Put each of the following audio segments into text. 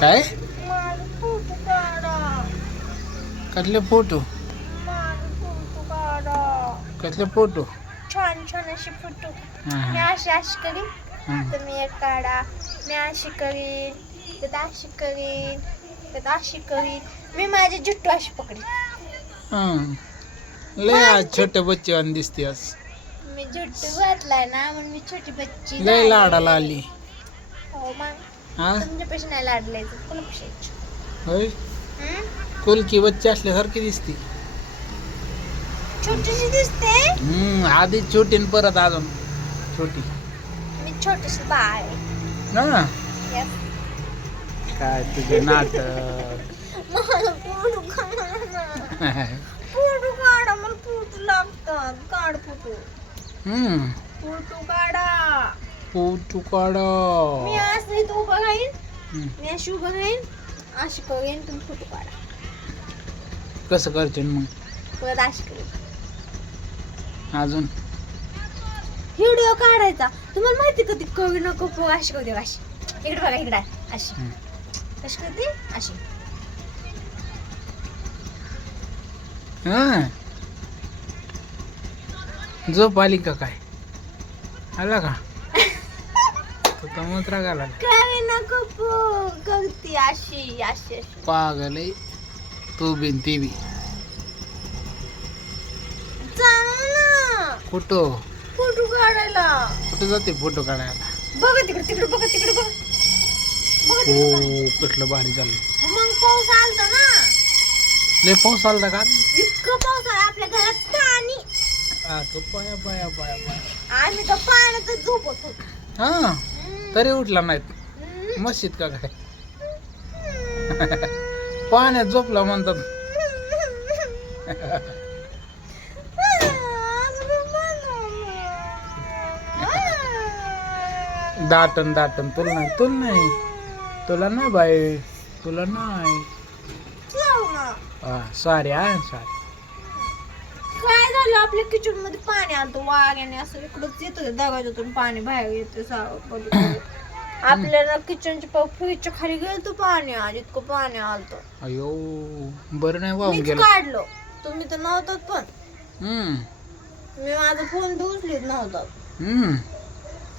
काय माझा फोटो काढा. कसले फोटो माझा फोटो काढा. कसले फोटो छान छान असे फोटो. हा, मी हा. अशी करीन हा. तुम्ही एक काढा. मी अशी करीन तर अशी करीन तर अशी करीन. मी माझी जुट्टू अशी पकडीन. हं. लय आज छोटे बच्चे आणि दिसते आज मी जुट्टू घातलाय ना म्हणून मी छोटी बच्ची लय झाली. लाडाला आली हो मग हा तुमच्यापेक्षा नाही लाडलायचं कोणा पेक्षा. होय कुलकी बच्चे असल्यासारखी दिसते छोटीशी दिसते. आधी छोटी आणि परत अजून छोटी मी छोटीशी बाळ आहे. ना Yes. काय तुझे नाटक मला फोटो काढा. फोटो काढा मला फोटो लागतात. काढ फोटो. फोटो काढा. फोटो काढा मी असं इथं उभं राहीन. मी अशी उभं राहीन अशी करेन तुम्ही फोटो काढा. कसं करते मग परत अशी करेन. अजून व्हिडिओ काढायचा. तुम्हाला माहिती का ती कवी नको अशी करू दे. अशी इकडे बघा इकडे अशी कशी करते अशी. हा झोप आली का काय आला का तो मंत्रा घाला कवी नको करते अशी अशी अशी. पागल आहे तू बिन ती बी चालू ना कुठं फोटो काढायला. कुठं जाते फोटो काढायला बघा तिकडे तिकडे बघा तिकडे बघा. बघा हो तिकडे बघा. कसलं भारी झालं मग पाऊस आलता ना. लय पाऊस आलता का आज? इतकं पाऊस आला आपल्या घरात पाणी. पाया पाया पाया पाया आम्ही तर पाण्यातच झोपत होतो. हा तरी उठला नाहीत मस्जिद का काय पाण्यात झोपला म्हणतात दाटन दाटन तुला नाही बाई तुला नाही सॉरी सॉरी काय झालं आपल्या किचन मध्ये पाणी आलतं वाऱ्याने असं इकडंच येत दरवाजातून पाणी बाहेर येत. आपल्याला किचनच्या फ्रीजच्या खाली गेलं पाणी आज इतकं पाणी आलत. अयो बरं नाही वाहून मीच गेलं काढलं. तुम्ही तर नव्हतात पण मी माझा फोन बी उचलीत नव्हता.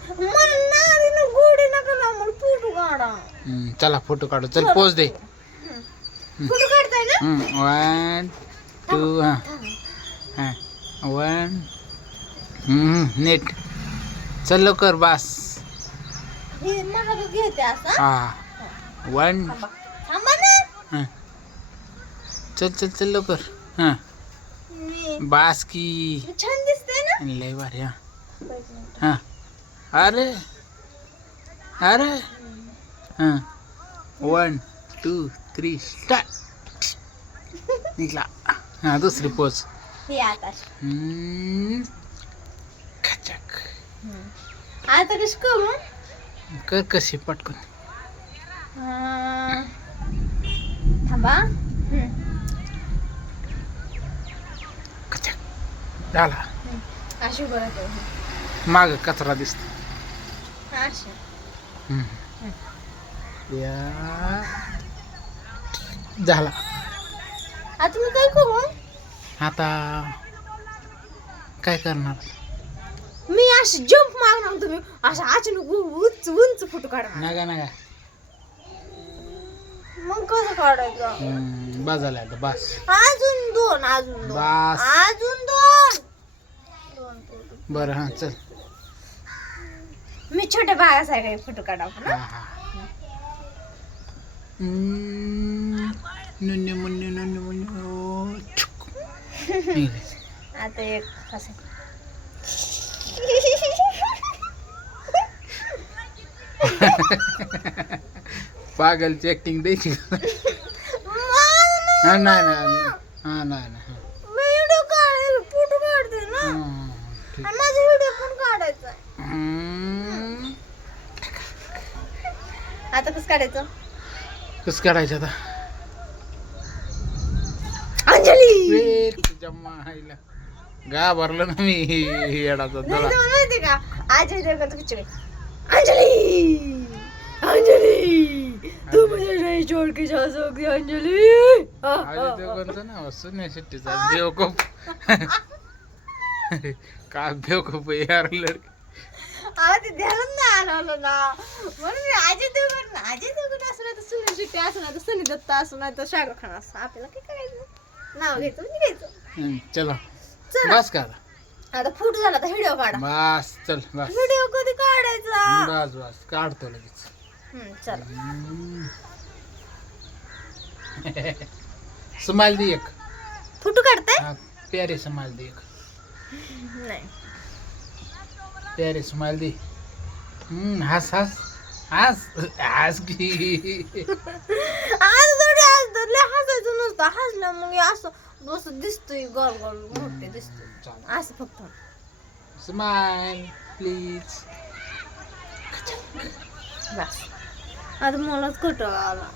मला नादीनं गोडी नका लावू, मला फोटो काढा. चला फोटो काढू चल पोच दे फोटो काढताय ना. 1 2 हा 1 नीट चल लवकर बस हे मला बी घेते असं. हा 1 थांबा ना. चल चल चल लवकर हा मी बास की छान दिसते ना. लय भारी हा अरे अरे हा 1 2 3 स्टार्ट निघला हा दुसरी पोच हे आकाश. खचक आता कसं करू. कर कशी पटकन थांबा. खचक झाला अशी बघत माग कचरा दिसतो अशी. या झाला आता मी काय करू. आता काय करणार मी अशी जंप मारणार. तुम्ही असं अचानक उंच उंच फोटो काढा. नका नका मग कसं काढायचं. बस झालं आता बस अजून दोन बस. अजून दोन फोटो. बरं हा चल मी छोट्या बाळासारखा फोटो काढा आपण. हा हा नुन्य मुन्य नुन्य मुन्य आता एक असं. पागलची ऍक्टिंग द्यायची हा नाही नाही हा नाही नाही व्हिडिओ काढ फोटो काढते ना. ठीक. आणि माझा व्हिडिओ पण काढायचा. आता कसं काढायचं. कसं काढायचं आता अंजली तुझ्या मायला घाबरलं ना मी येडाचा नाही दला तुम्हाला माहिती का. अजय देवगण पिक्चर. अंजली अंजली तू मुझे नहीं छोड़ के जा सकती अंजलि अजय देवगणचं नाव सोन्या शेट्टीचा बेवकूफ का बेवकूफ आहे यार लडकी ते ध्यानात नाही आलं ना म्हणून मी अजय देवगण असं नाही तर सुनील शेट्टी असं नाही तर सनी दत्त असं नाही तर शाहरुख खान असं आपल्याला काय करायचं नाव घ्यायचं म्हणजे घ्यायचं चला चला. बस का आता फोटो झाला तर व्हिडिओ काढा बस चल बस व्हिडिओ कधी काढायचा बस बस काढतो लगेच चला स्माइल दे एक फोटो काढताय हा, प्यारे स्माइल दे एक नाही प्यारे स्माइल दे हस हस हस हस की आज थोडी आज लय हसायचं नसतं हसलं मग असं बस दिसतोय गोल गोल मोठे दिसतोय असं फक्त स्माइल प्लीज बस आता मलाच कुठं आला